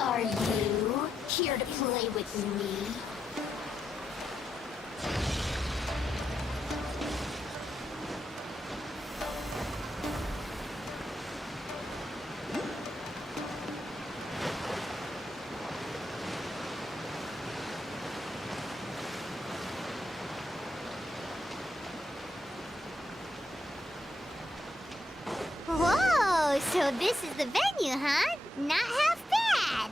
Are you here to play with me? Whoa, so this is the venue, huh? Not half bad.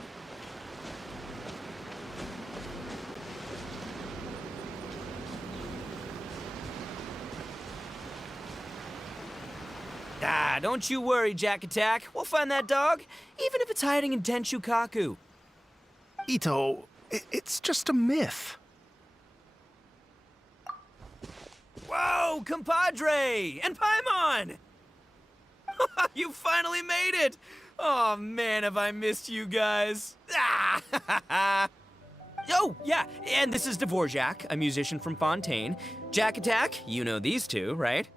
Ah, don't you worry, Jack Attack. We'll find that dog, even if it's hiding in Tenshukaku. Ito, it's just a myth. Whoa, compadre! And Paimon! You finally made it! Oh man, have I missed you guys. Ah! Oh, yeah, and this is Dvorak, a musician from Fontaine. Jack Attack, you know these two, right?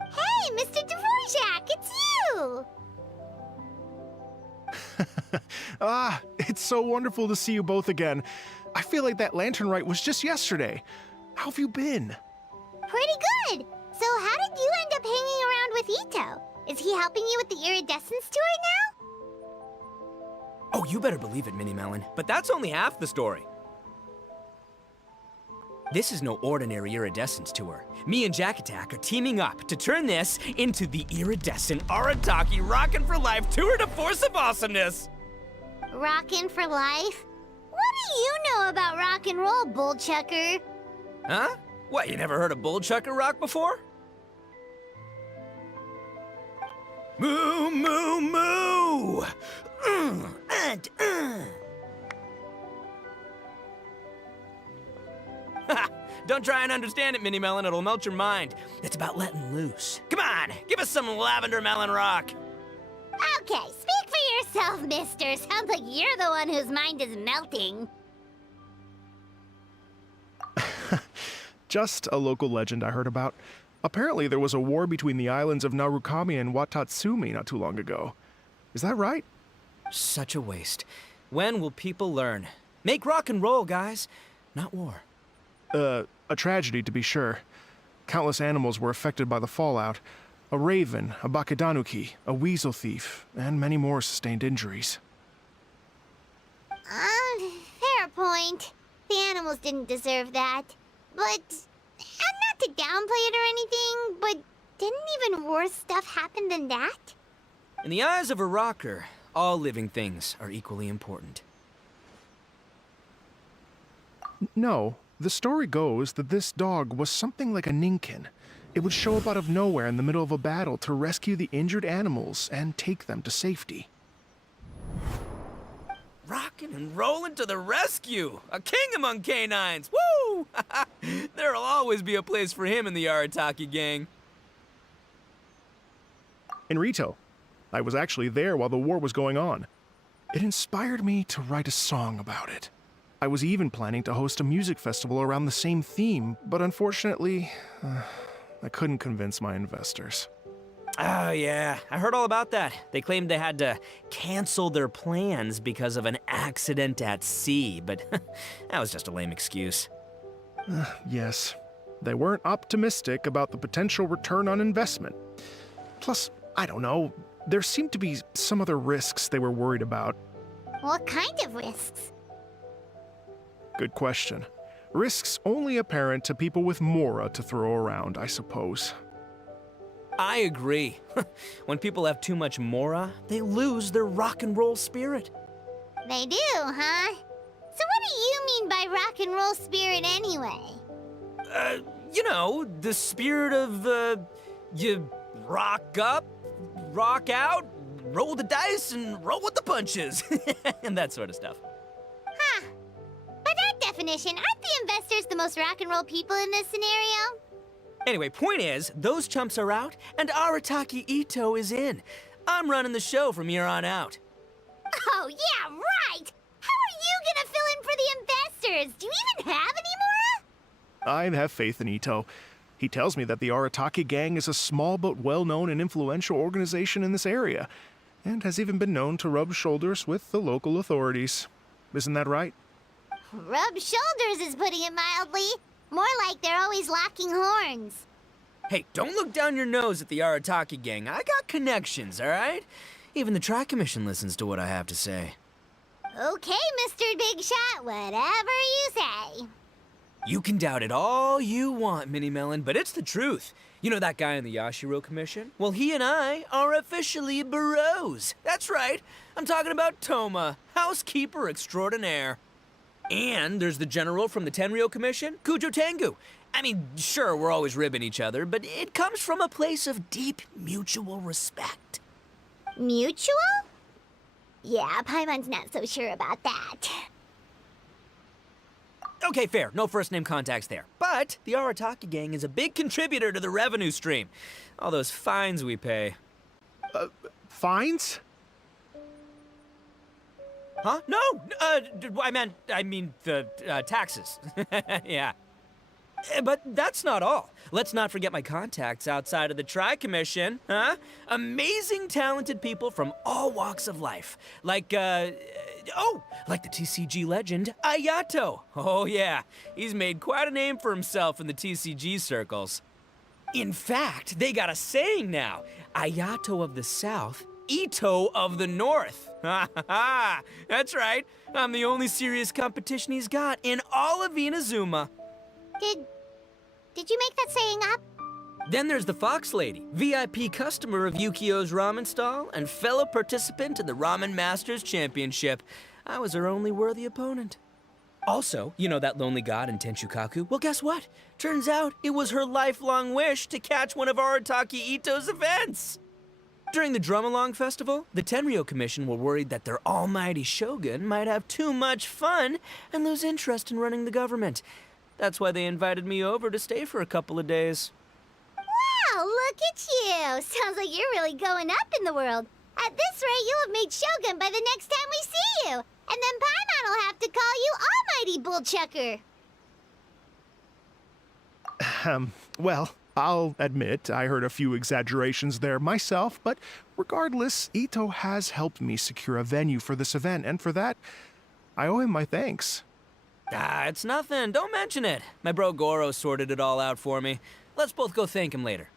Hey, Mr. Dvorak, it's you! It's so wonderful to see you both again. I feel like that lantern rite was just yesterday. How have you been? Pretty good. So how did you end up hanging around with Ito? Is he helping you with the Iridescence tour now? Oh, you better believe it, Mini Melon. But that's only half the story. This is no ordinary Iridescence tour. Me and Jack Attack are teaming up to turn this into the Iridescent Arataki Rockin for Life Tour de Force of Awesomeness! Rockin' for life? What do you know about rock and roll, bullchucker? Huh? What, you never heard of Bullchucker rock before? Moo, moo, moo! Don't try and understand it, Mini Melon. It'll melt your mind. It's about letting loose. Come on, give us some lavender melon rock. Okay, speak for yourself, mister. Sounds like you're the one whose mind is melting. Just a local legend I heard about. Apparently there was a war between the islands of Narukami and Watatsumi not too long ago. Is that right? Such a waste. When will people learn? Make rock and roll, guys, not war. A tragedy to be sure. Countless animals were affected by the fallout. A raven, a bakedanuki, a weasel thief, and many more sustained injuries. Fair point. The animals didn't deserve that. But, and not to downplay it or anything, but didn't even worse stuff happen than that? In the eyes of a rocker, all living things are equally important. No, the story goes that this dog was something like a ninkin. It would show up out of nowhere in the middle of a battle to rescue the injured animals and take them to safety. Rockin' and rollin' to the rescue! A king among canines! Woo! There'll always be a place for him in the Arataki gang. In Rito, I was actually there while the war was going on. It inspired me to write a song about it. I was even planning to host a music festival around the same theme, but unfortunately, I couldn't convince my investors. Oh, yeah. I heard all about that. They claimed they had to cancel their plans because of an accident at sea, but that was just a lame excuse. Yes, they weren't optimistic about the potential return on investment. Plus, I don't know, there seemed to be some other risks they were worried about. What kind of risks? Good question. Risks only apparent to people with Mora to throw around, I suppose. I agree. When people have too much Mora, they lose their rock and roll spirit. They do, huh? So what do you mean by rock and roll spirit anyway? You know, the spirit of, you rock up, rock out, roll the dice, and roll with the punches. And that sort of stuff. Huh. By that definition, aren't the investors the most rock and roll people in this scenario? Anyway, point is, those chumps are out, and Arataki Ito is in. I'm running the show from here on out. Oh, yeah, right! How are you gonna fill in for the investors? Do you even have any Mora? I have faith in Ito. He tells me that the Arataki gang is a small but well-known and influential organization in this area, and has even been known to rub shoulders with the local authorities. Isn't that right? Rub shoulders is putting it mildly. More like they're always locking horns. Hey, don't look down your nose at the Arataki gang. I got connections, all right? Even the Tri-Commission listens to what I have to say. Okay, Mr. Big Shot, whatever you say. You can doubt it all you want, Mini Melon, but it's the truth. You know that guy in the Yashiro Commission? Well, he and I are officially bros. That's right. I'm talking about Toma, housekeeper extraordinaire. And there's the general from the Tenryo Commission, Kujo Tengu. I mean, sure, we're always ribbing each other, but it comes from a place of deep mutual respect. Mutual? Yeah, Paimon's not so sure about that. Okay, fair. No first-name contacts there. But the Arataki gang is a big contributor to the revenue stream. All those fines we pay. Fines? Huh? No! I mean the taxes. Yeah. But that's not all. Let's not forget my contacts outside of the Tri-Commission, huh? Amazing, talented people from all walks of life. Like the TCG legend, Ayato. Oh yeah, he's made quite a name for himself in the TCG circles. In fact, they got a saying now, Ayato of the South, Ito of the North. Ha ha ha! That's right, I'm the only serious competition he's got in all of Inazuma. Did you make that saying up? Then there's the Fox Lady, VIP customer of Yukio's ramen stall and fellow participant in the Ramen Masters Championship. I was her only worthy opponent. Also, you know that lonely god in Tenshukaku? Well, guess what? Turns out it was her lifelong wish to catch one of Arataki Ito's events. During the Drum-Along Festival, the Tenryo Commission were worried that their almighty shogun might have too much fun and lose interest in running the government. That's why they invited me over to stay for a couple of days. Wow, look at you! Sounds like you're really going up in the world. At this rate, you'll have made Shogun by the next time we see you. And then Paimon will have to call you Almighty Bullchucker. Well, I'll admit I heard a few exaggerations there myself, but regardless, Ito has helped me secure a venue for this event, and for that, I owe him my thanks. Ah, it's nothing. Don't mention it. My bro Goro sorted it all out for me. Let's both go thank him later.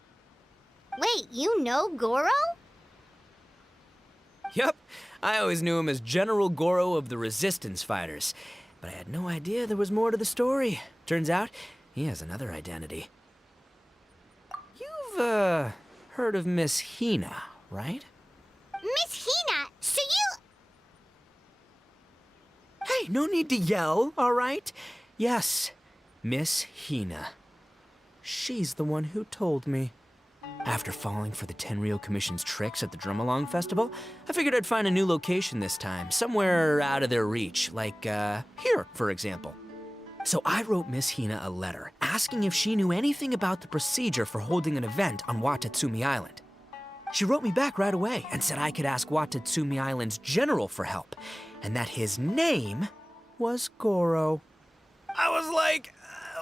Wait, you know Goro? Yep. I always knew him as General Goro of the Resistance Fighters. But I had no idea there was more to the story. Turns out, he has another identity. You've, heard of Miss Hina, right? Miss Hina, so you... Hey, no need to yell, all right? Yes, Miss Hina. She's the one who told me. After falling for the Tenryo Commission's tricks at the Drum-Along Festival, I figured I'd find a new location this time, somewhere out of their reach, like, here, for example. So I wrote Miss Hina a letter, asking if she knew anything about the procedure for holding an event on Watatsumi Island. She wrote me back right away and said I could ask Watatsumi Island's general for help, and that his name was Goro. I was like,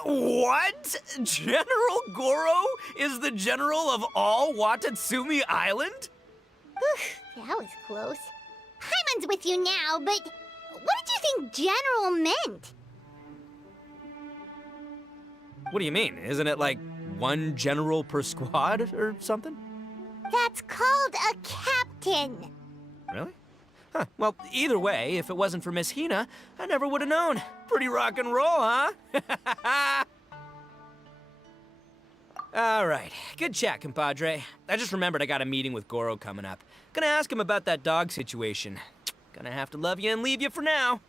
what? General Goro is the general of all Watatsumi Island? Whew, that was close. Paimon's with you now, but what did you think General meant? What do you mean? Isn't it like one general per squad or something? That's called a captain. Really? Huh. Well, either way, if it wasn't for Miss Hina, I never would have known. Pretty rock and roll, huh? All right. Good chat, compadre. I just remembered I got a meeting with Goro coming up. Gonna ask him about that dog situation. Gonna have to love you and leave you for now.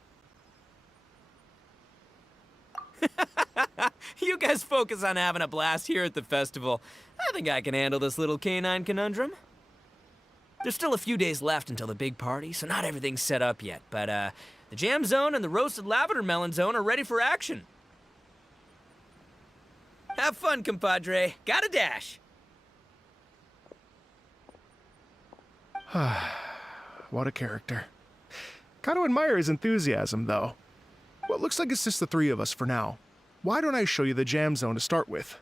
You guys focus on having a blast here at the festival. I think I can handle this little canine conundrum. There's still a few days left until the big party, so not everything's set up yet, but the jam zone and the roasted lavender melon zone are ready for action. Have fun, compadre. Gotta dash. What a character. Gotta admire his enthusiasm, though. Well, it looks like it's just the three of us for now. Why don't I show you the jam zone to start with?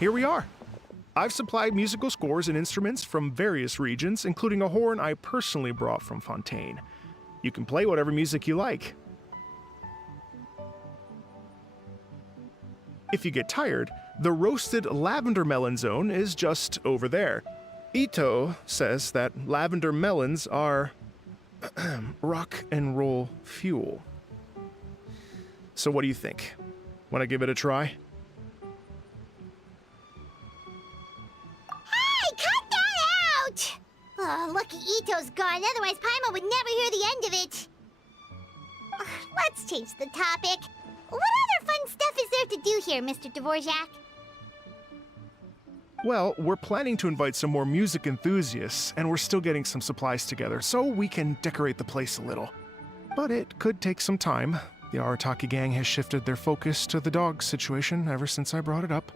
Here we are. I've supplied musical scores and instruments from various regions, including a horn I personally brought from Fontaine. You can play whatever music you like. If you get tired, the roasted lavender melon zone is just over there. Ito says that lavender melons are rock and roll fuel. So what do you think? Want to give it a try? Oh, lucky Ito's gone, otherwise Paimon would never hear the end of it. Let's change the topic. What other fun stuff is there to do here, Mr. Dvorak? Well, we're planning to invite some more music enthusiasts, and we're still getting some supplies together, so we can decorate the place a little. But it could take some time. The Arataki gang has shifted their focus to the dog situation ever since I brought it up.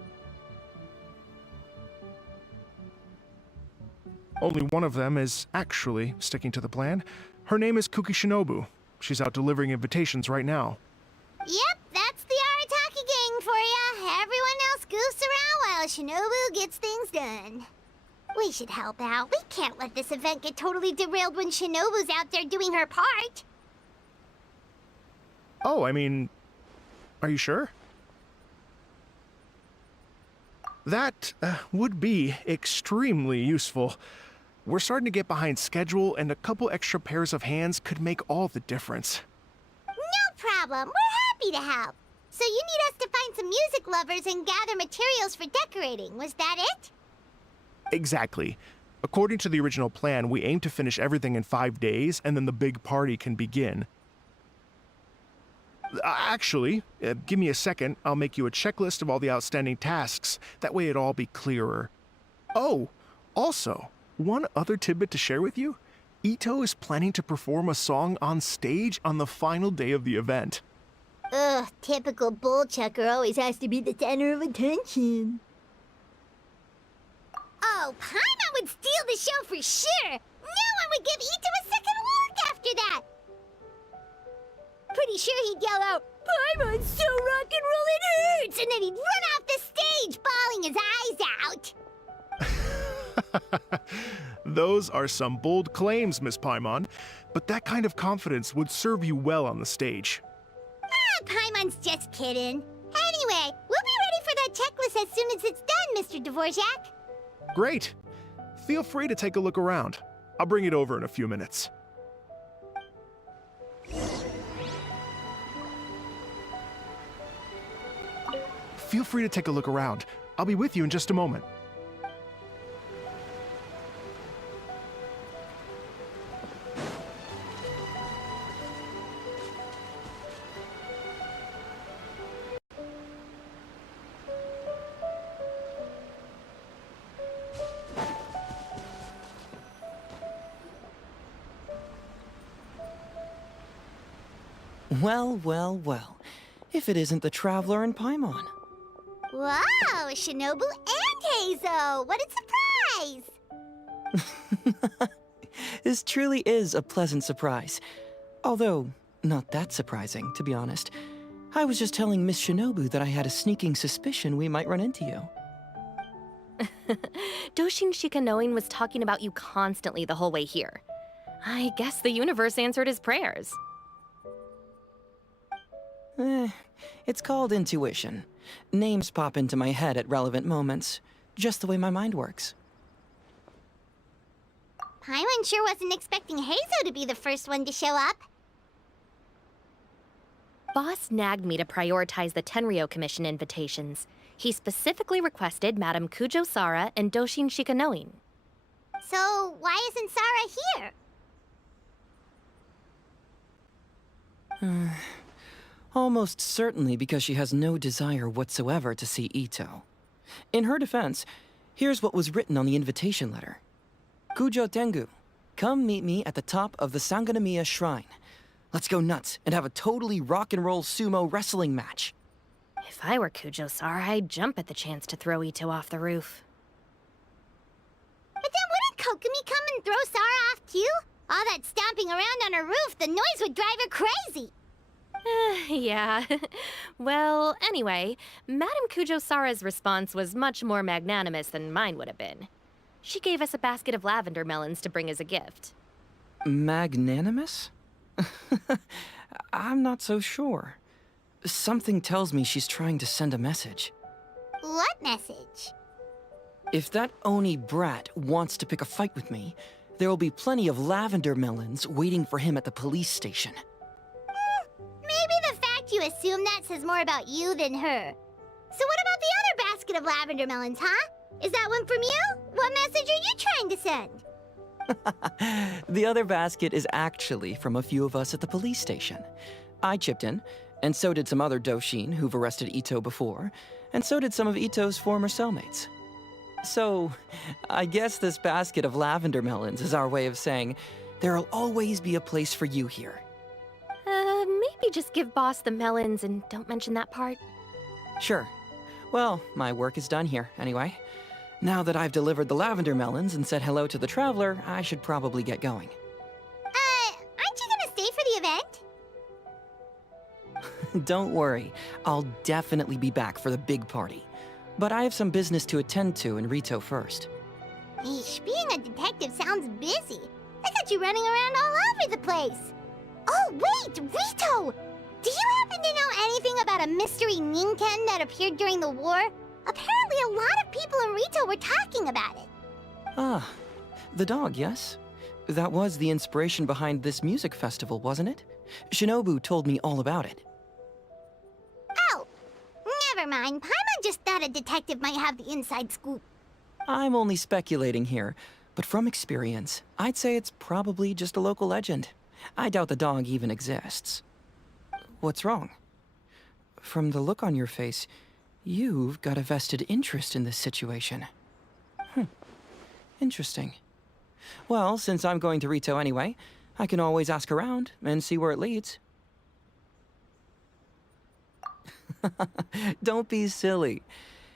Only one of them is actually sticking to the plan. Her name is Kuki Shinobu. She's out delivering invitations right now. Yep, that's the Arataki gang for ya. Everyone else goofs around while Shinobu gets things done. We should help out. We can't let this event get totally derailed when Shinobu's out there doing her part. Oh, I mean, are you sure? That would be extremely useful. We're starting to get behind schedule, and a couple extra pairs of hands could make all the difference. No problem. We're happy to help. So you need us to find some music lovers and gather materials for decorating. Was that it? Exactly. According to the original plan, we aim to finish everything in 5 days, and then the big party can begin. Actually, give me a second. I'll make you a checklist of all the outstanding tasks. That way it'll all be clearer. Oh, also, one other tidbit to share with you. Ito is planning to perform a song on stage on the final day of the event. Ugh, typical bull chucker always has to be the center of attention. Oh, Paimon would steal the show for sure! No one would give Ito a second look after that! Pretty sure he'd yell out, "Paimon's so rock and roll it hurts!" And then he'd run off the stage, bawling his eyes out! Those are some bold claims, Miss Paimon, but that kind of confidence would serve you well on the stage. Ah, Paimon's just kidding. Anyway, we'll be ready for that checklist as soon as it's done, Mr. Dvorak. Great. Feel free to take a look around. I'll bring it over in a few minutes. Feel free to take a look around. I'll be with you in just a moment. Well, well, well. If it isn't the Traveler and Paimon. Wow, Shinobu and Heizo! What a surprise! This truly is a pleasant surprise. Although, not that surprising, to be honest. I was just telling Miss Shinobu that I had a sneaking suspicion we might run into you. Doshin Shikanoin was talking about you constantly the whole way here. I guess the universe answered his prayers. It's called intuition. Names pop into my head at relevant moments, just the way my mind works. Paimon sure wasn't expecting Heizo to be the first one to show up. Boss nagged me to prioritize the Tenryo Commission invitations. He specifically requested Madame Kujo Sara and Doshin Shikanoin. So, why isn't Sara here? Almost certainly because she has no desire whatsoever to see Ito. In her defense, here's what was written on the invitation letter. Kujo Tengu, come meet me at the top of the Sanganamiya Shrine. Let's go nuts and have a totally rock and roll sumo wrestling match. If I were Kujo Sara, I'd jump at the chance to throw Ito off the roof. But then wouldn't Kokomi come and throw Sara off too? All that stomping around on her roof, the noise would drive her crazy. Yeah. Well, anyway, Madame Kujo Sara's response was much more magnanimous than mine would have been. She gave us a basket of lavender melons to bring as a gift. Magnanimous? I'm not so sure. Something tells me she's trying to send a message. What message? If that Oni brat wants to pick a fight with me, there will be plenty of lavender melons waiting for him at the police station. Maybe the fact you assume that says more about you than her. So what about the other basket of lavender melons, huh? Is that one from you? What message are you trying to send? The other basket is actually from a few of us at the police station. I chipped in, and so did some other Doshin who've arrested Ito before, and so did some of Ito's former cellmates. So, I guess this basket of lavender melons is our way of saying, there'll always be a place for you here. Maybe just give Boss the melons and don't mention that part. Sure. Well, my work is done here, anyway. Now that I've delivered the lavender melons and said hello to the Traveler, I should probably get going. Aren't you gonna stay for the event? Don't worry, I'll definitely be back for the big party. But I have some business to attend to in Rito first. Eesh, being a detective sounds busy. I got you running around all over the place. Oh, wait, Rito! Do you happen to know anything about a mystery Ninken that appeared during the war? Apparently a lot of people in Rito were talking about it. Ah, the dog, yes? That was the inspiration behind this music festival, wasn't it? Shinobu told me all about it. Oh, never mind. Paimon just thought a detective might have the inside scoop. I'm only speculating here, but from experience, I'd say it's probably just a local legend. I doubt the dog even exists. What's wrong? From the look on your face, you've got a vested interest in this situation. Interesting. Well, since I'm going to Rito anyway, I can always ask around and see where it leads. Don't be silly.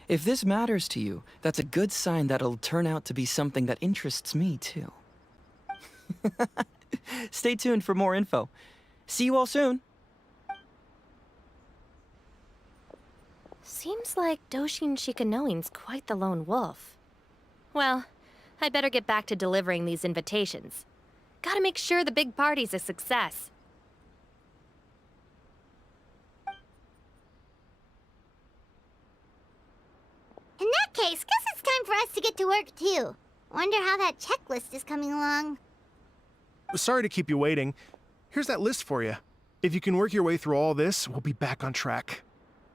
If this matters to you, that's a good sign that it'll turn out to be something that interests me, too. Stay tuned for more info. See you all soon. Seems like Doshin Shikanoin's quite the lone wolf. Well, I'd better get back to delivering these invitations. Gotta make sure the big party's a success. In that case, guess it's time for us to get to work too. Wonder how that checklist is coming along. Sorry to keep you waiting. Here's that list for you. If you can work your way through all this, we'll be back on track.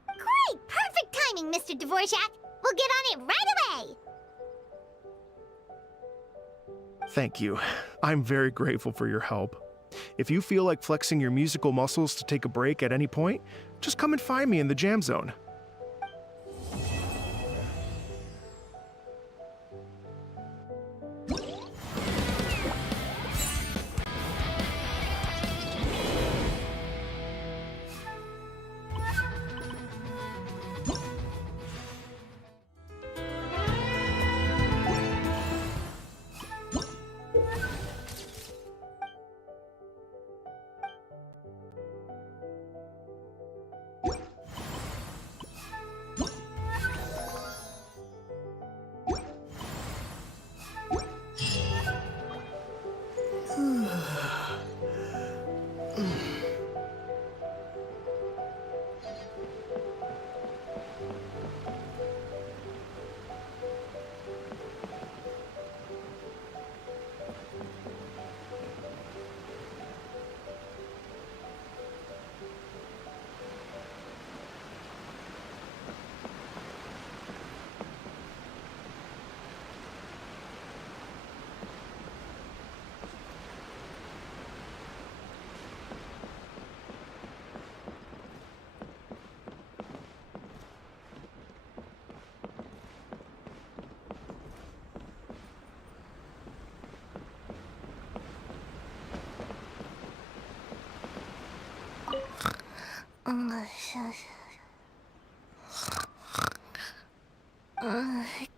Great! Perfect timing, Mr. Dvorak! We'll get on it right away! Thank you. I'm very grateful for your help. If you feel like flexing your musical muscles to take a break at any point, just come and find me in the jam zone.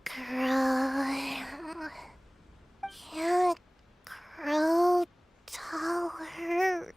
Grow. Can't grow taller.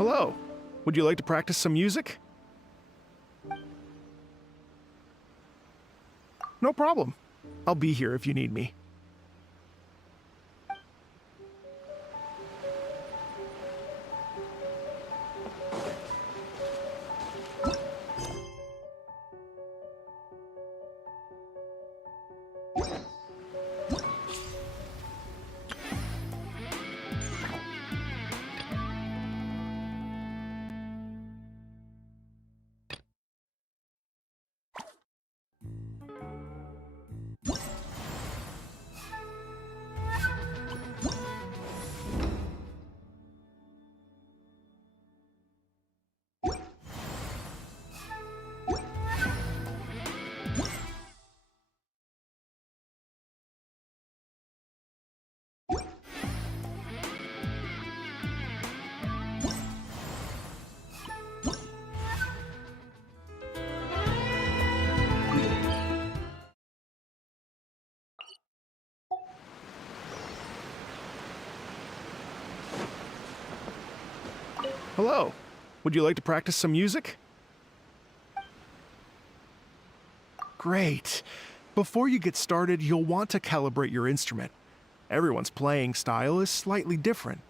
Hello. Would you like to practice some music? No problem. I'll be here if you need me. Hello. Would you like to practice some music? Great. Before you get started, you'll want to calibrate your instrument. Everyone's playing style is slightly different.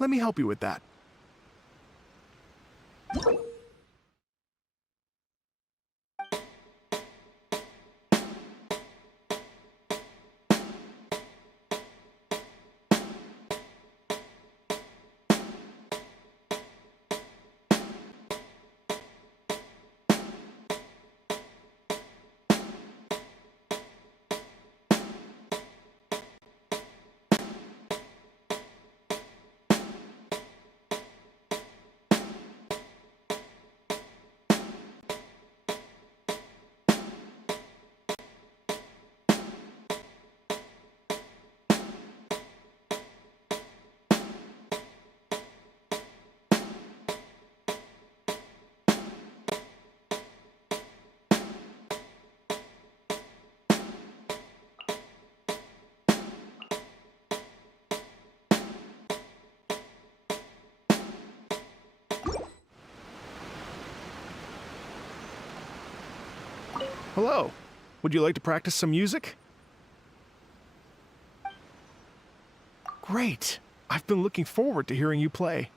Let me help you with that. Hello. Would you like to practice some music? Great. I've been looking forward to hearing you play.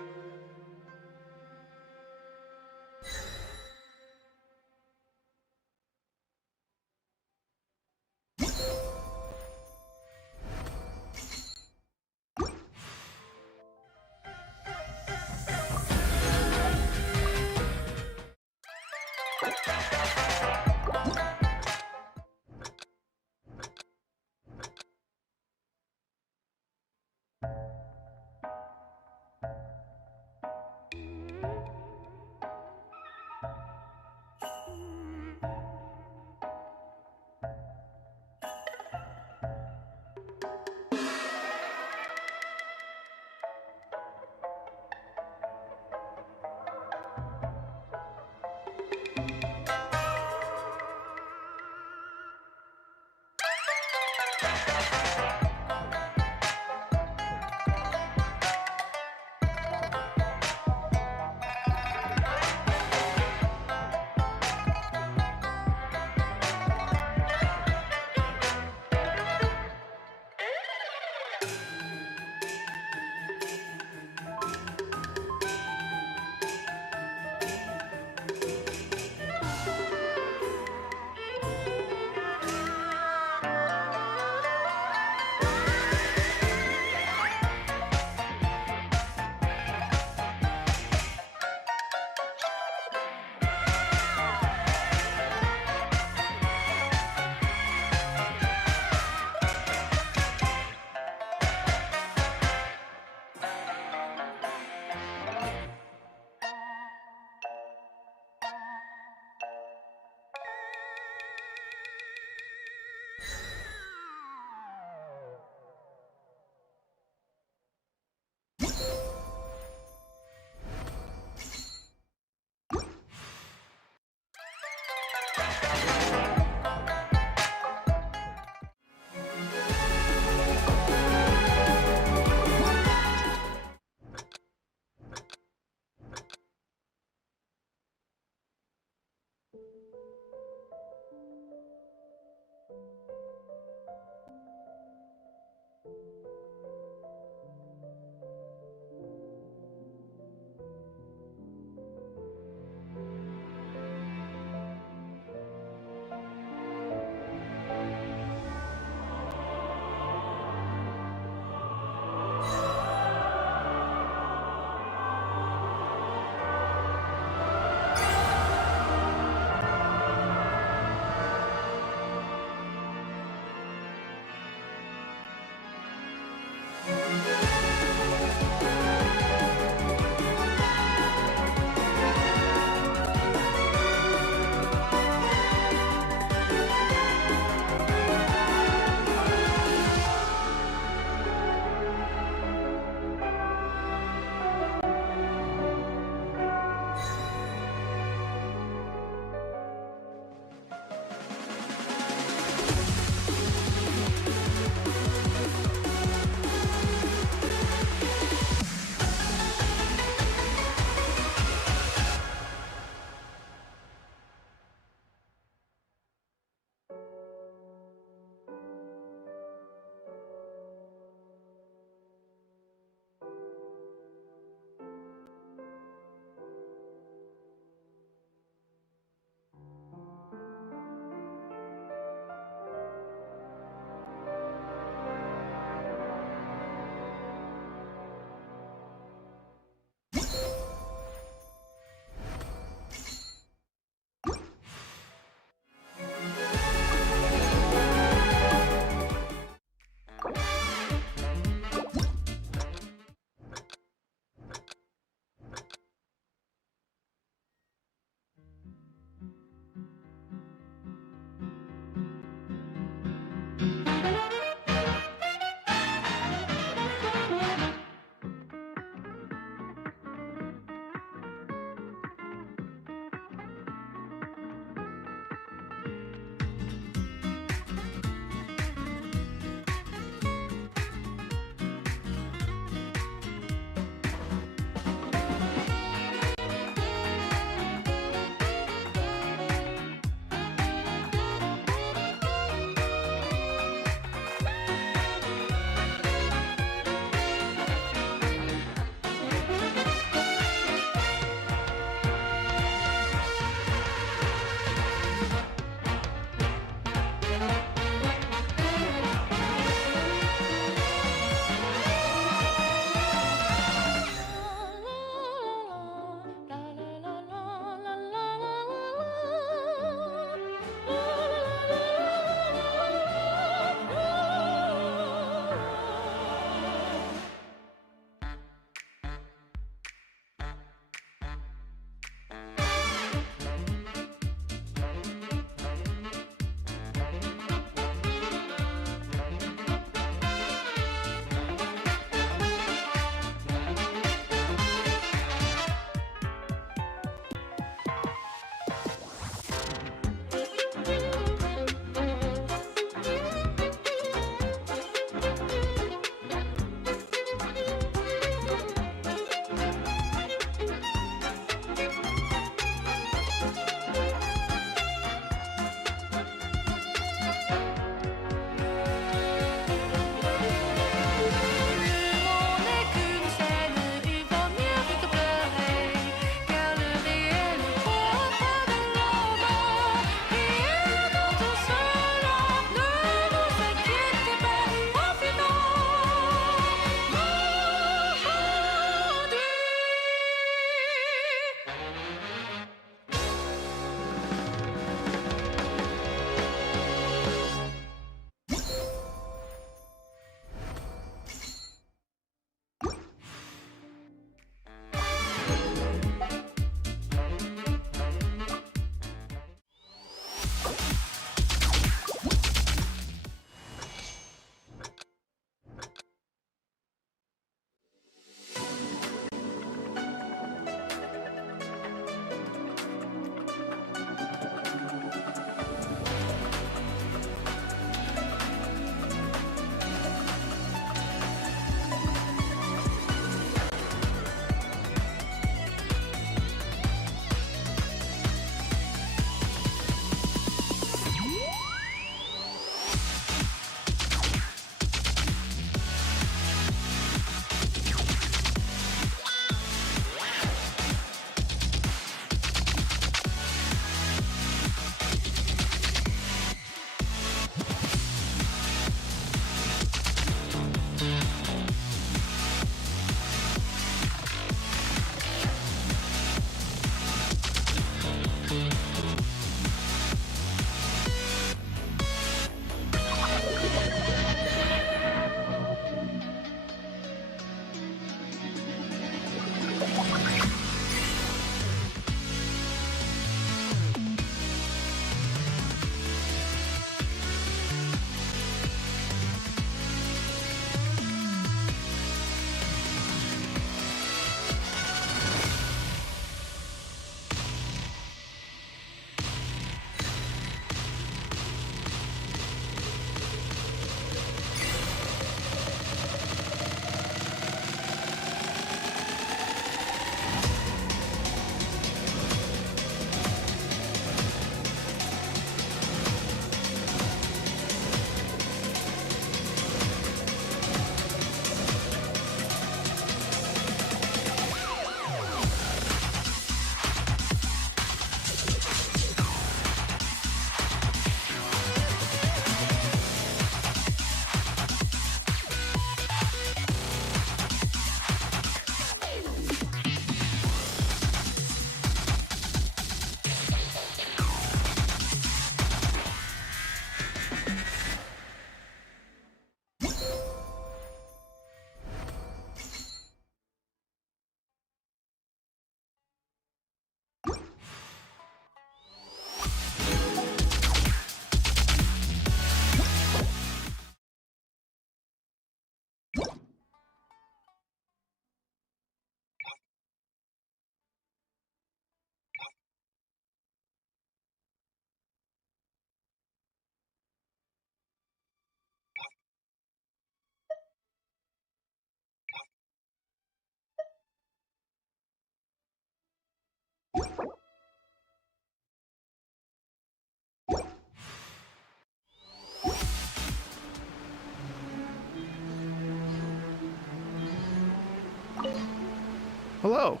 Hello.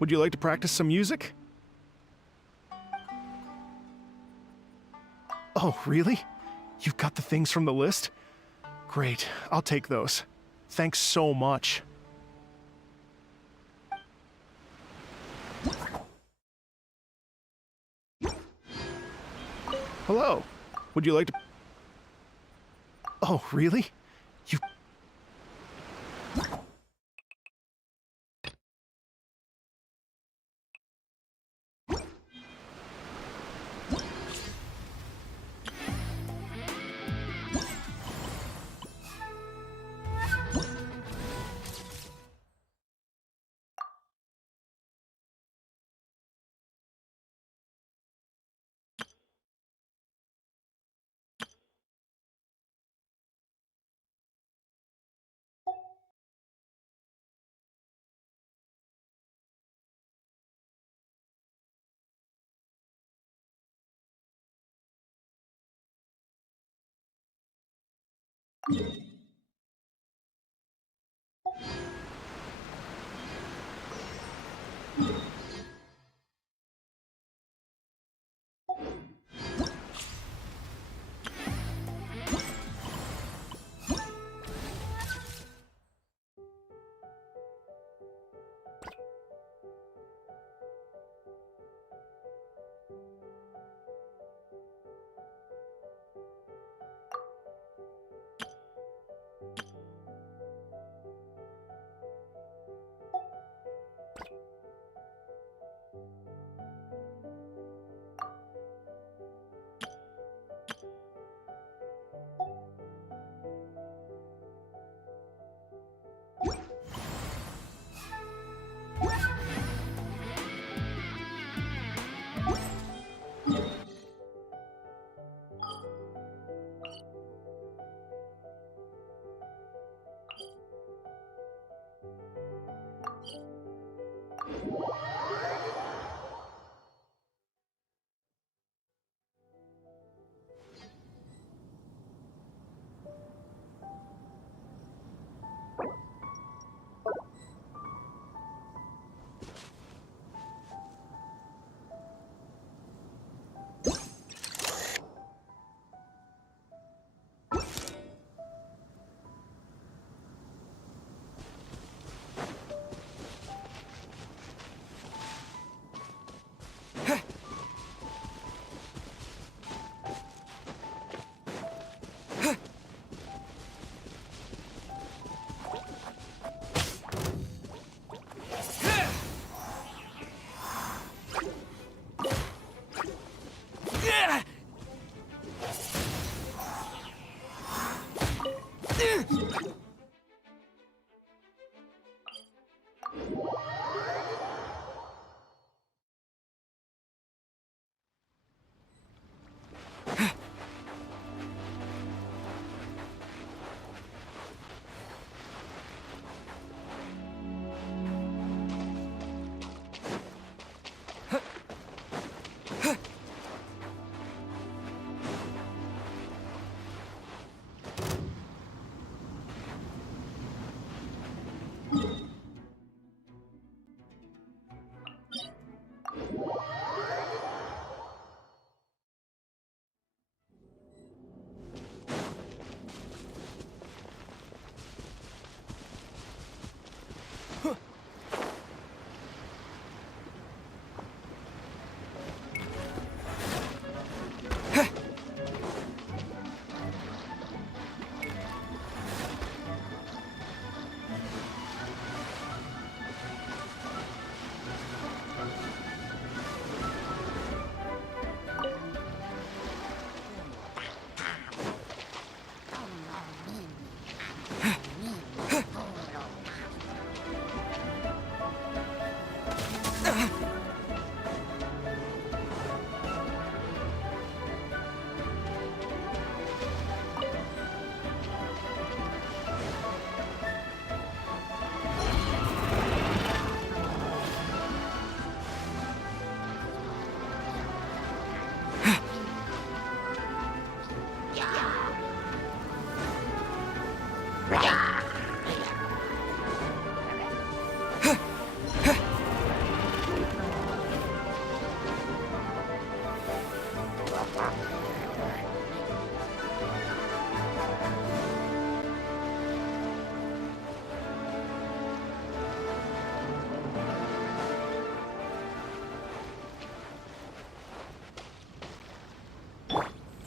Would you like to practice some music? Oh, really? You've got the things from the list? Great, I'll take those. Thanks so much. Hello. Would you like to... Oh, really? You...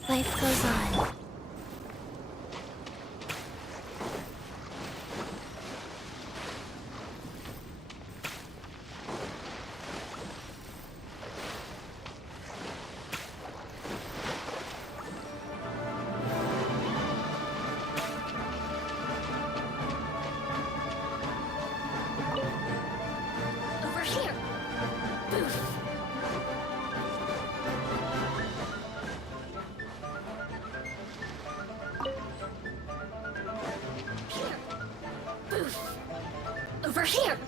Life goes on. Over here. Boof. Here. Boof. Over here.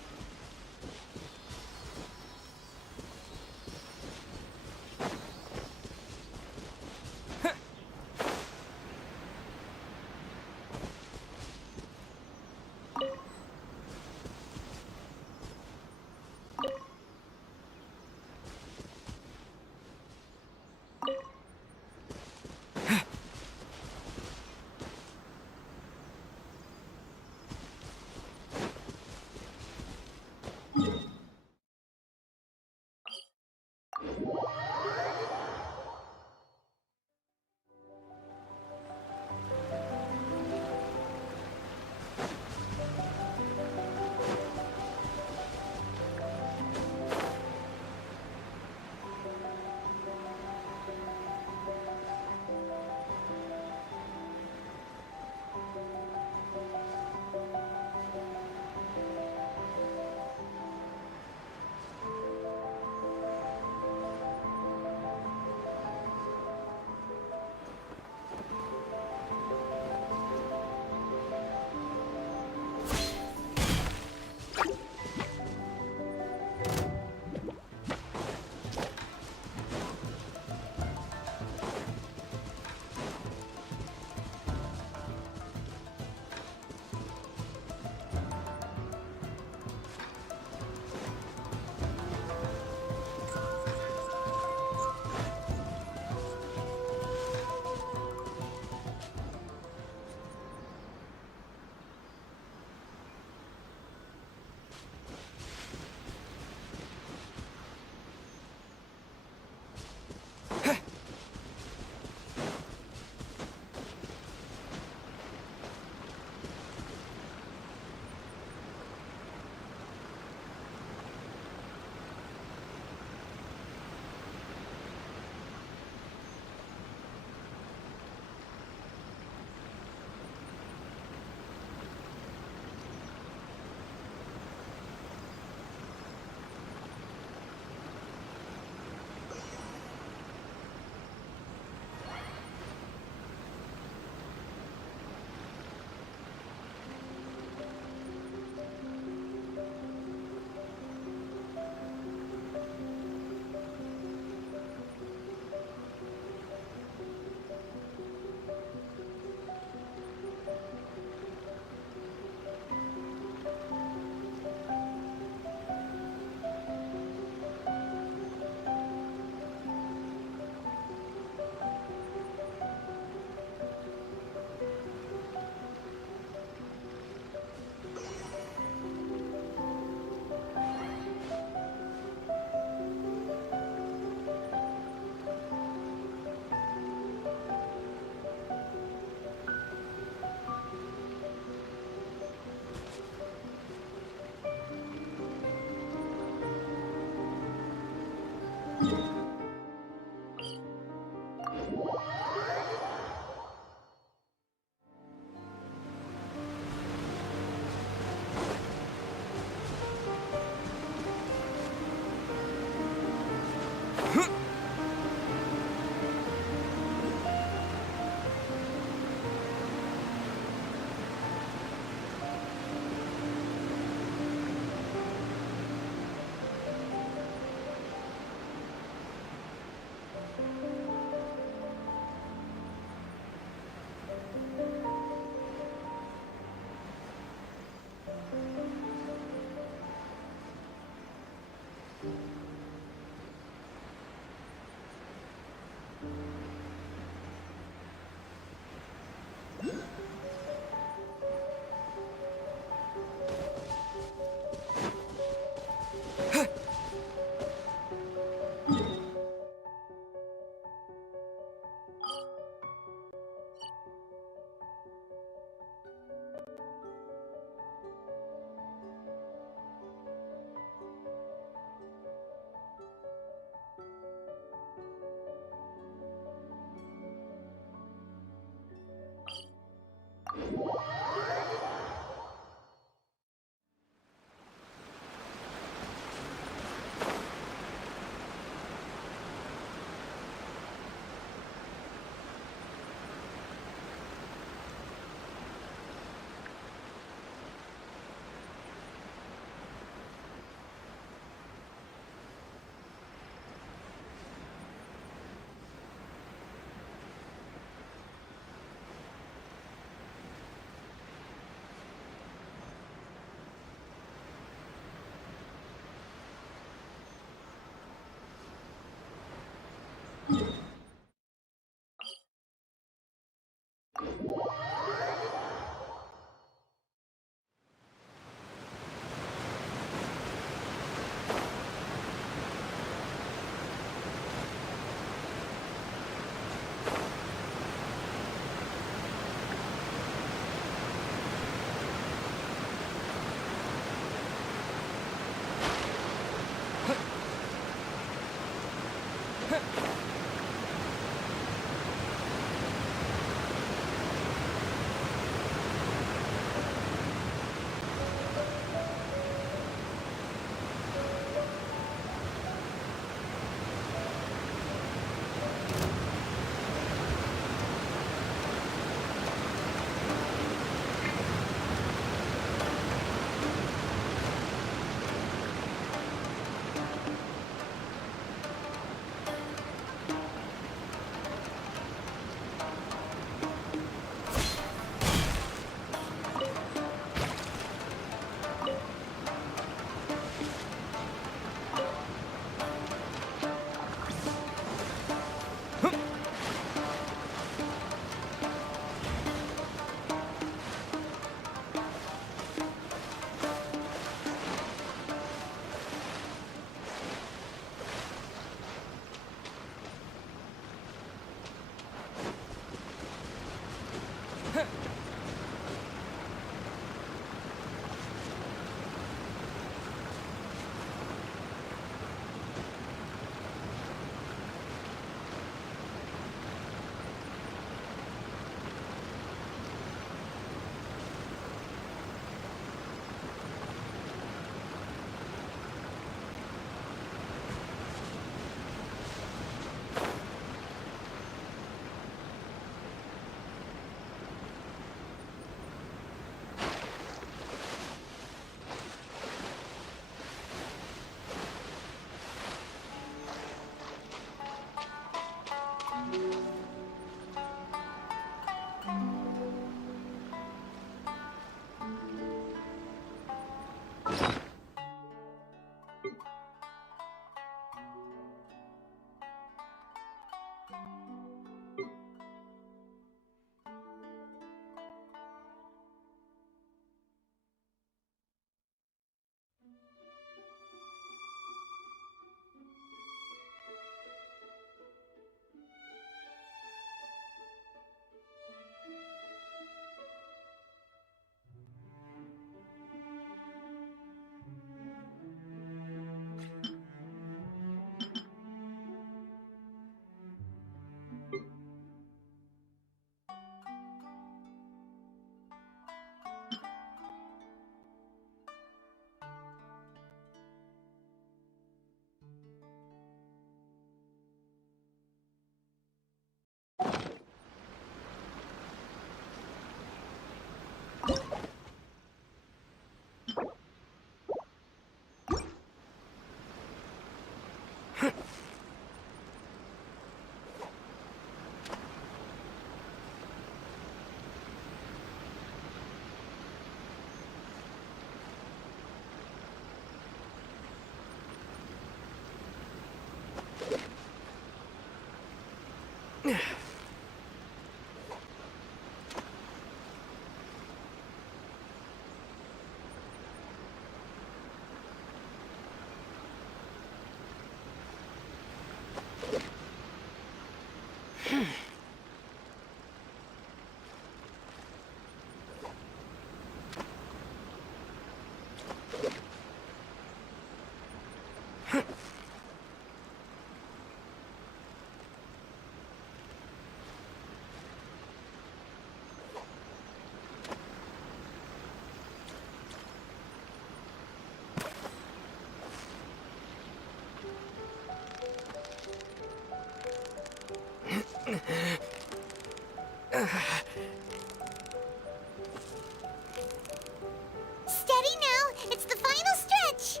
Steady now, it's the final stretch.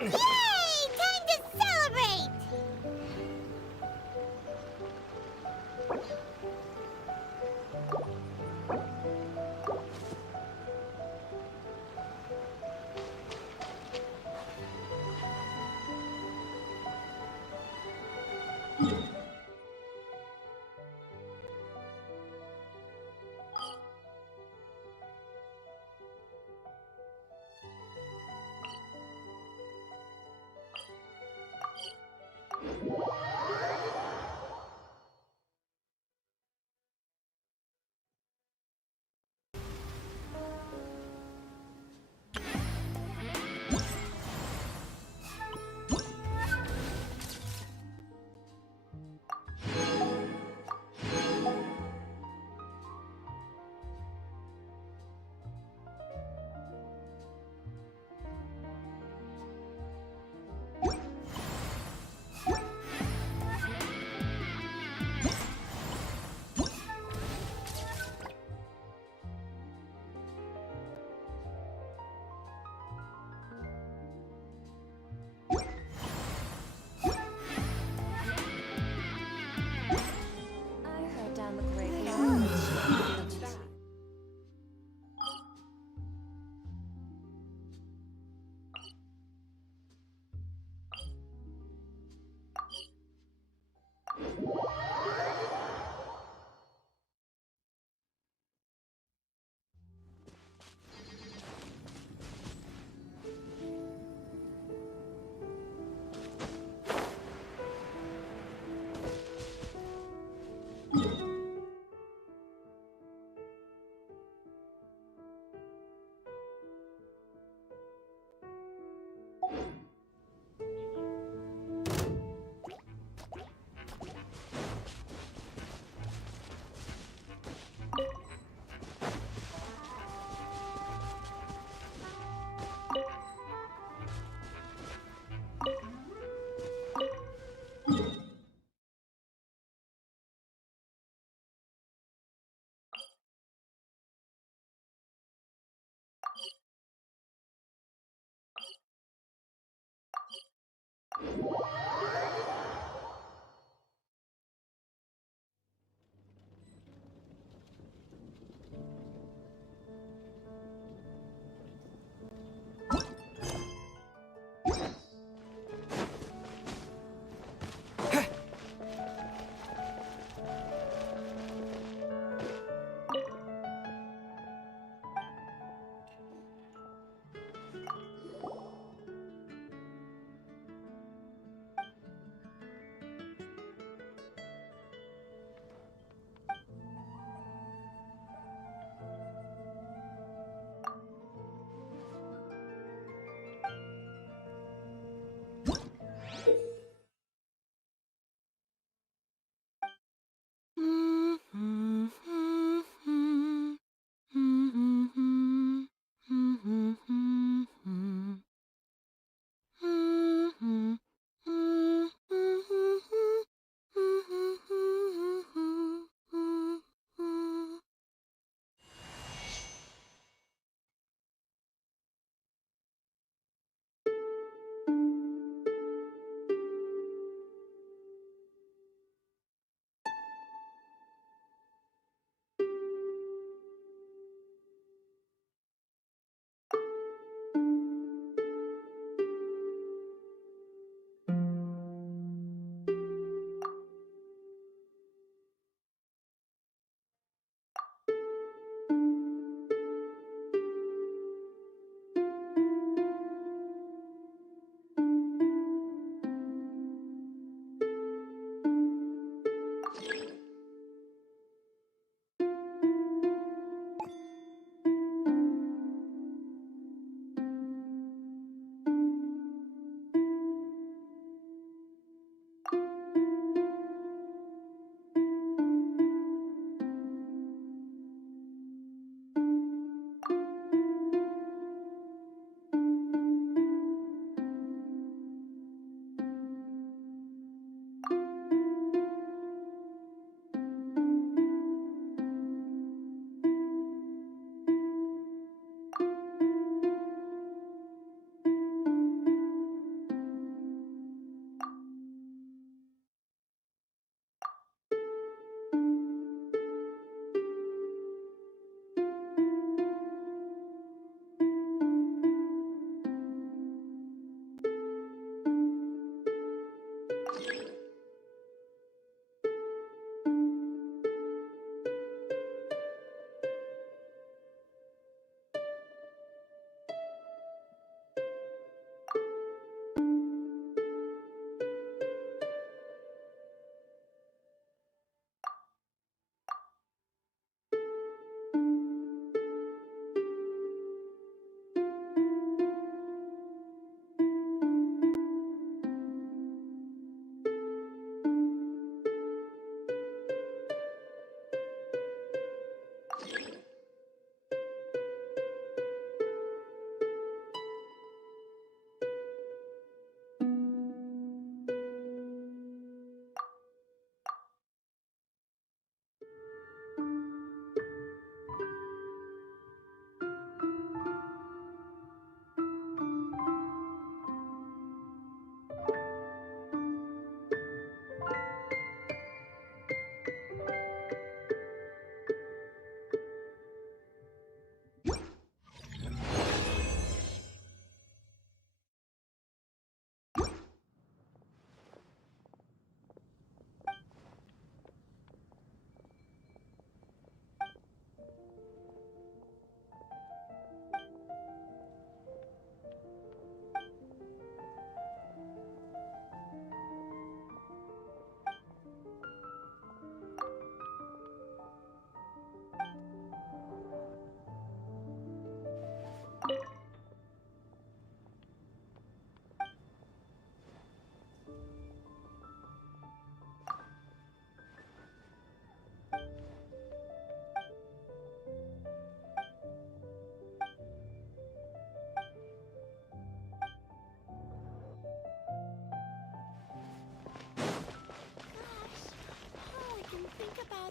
Yay! Time to celebrate!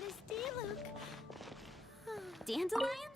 does D look? Dandelion?